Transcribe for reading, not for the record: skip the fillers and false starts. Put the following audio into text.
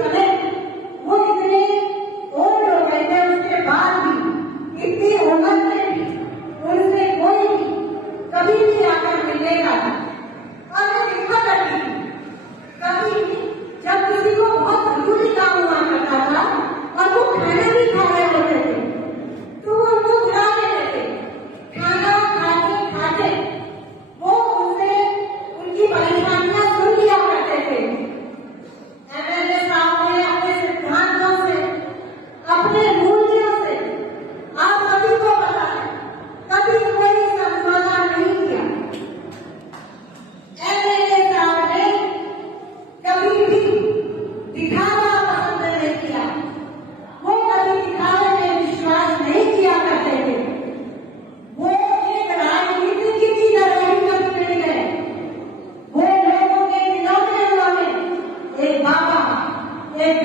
समय वो इतने ओल्ड हो गए थे, उसके बाद भी इतनी उम्र में भी उनसे कोई भी कभी भी आकर मिलने का और मैं देखा करती थी। कभी जब किसी को बहुत जरूरी काम हुआ करता था और वो खाना भी खा रहे होते थे तो वो उनको बुला लेते थे। खाना खाते खाते वो उनसे उनकी परेशानियां सुन लिया करते थे। एमएलए साहब ने अपने सिद्धांतों से, अपने मूल्यों से आप सभी को पता है, कभी कोई समझौता नहीं किया। एमएलए साहब ने कभी भी दिखावा पसंद नहीं किया। वो कभी दिखावे में विश्वास नहीं किया करते थे। वो एक राजनीतिक की तरह ही कभी नहीं गए। वो लोगों के दिलों में उन्होंने एक बाबा, एक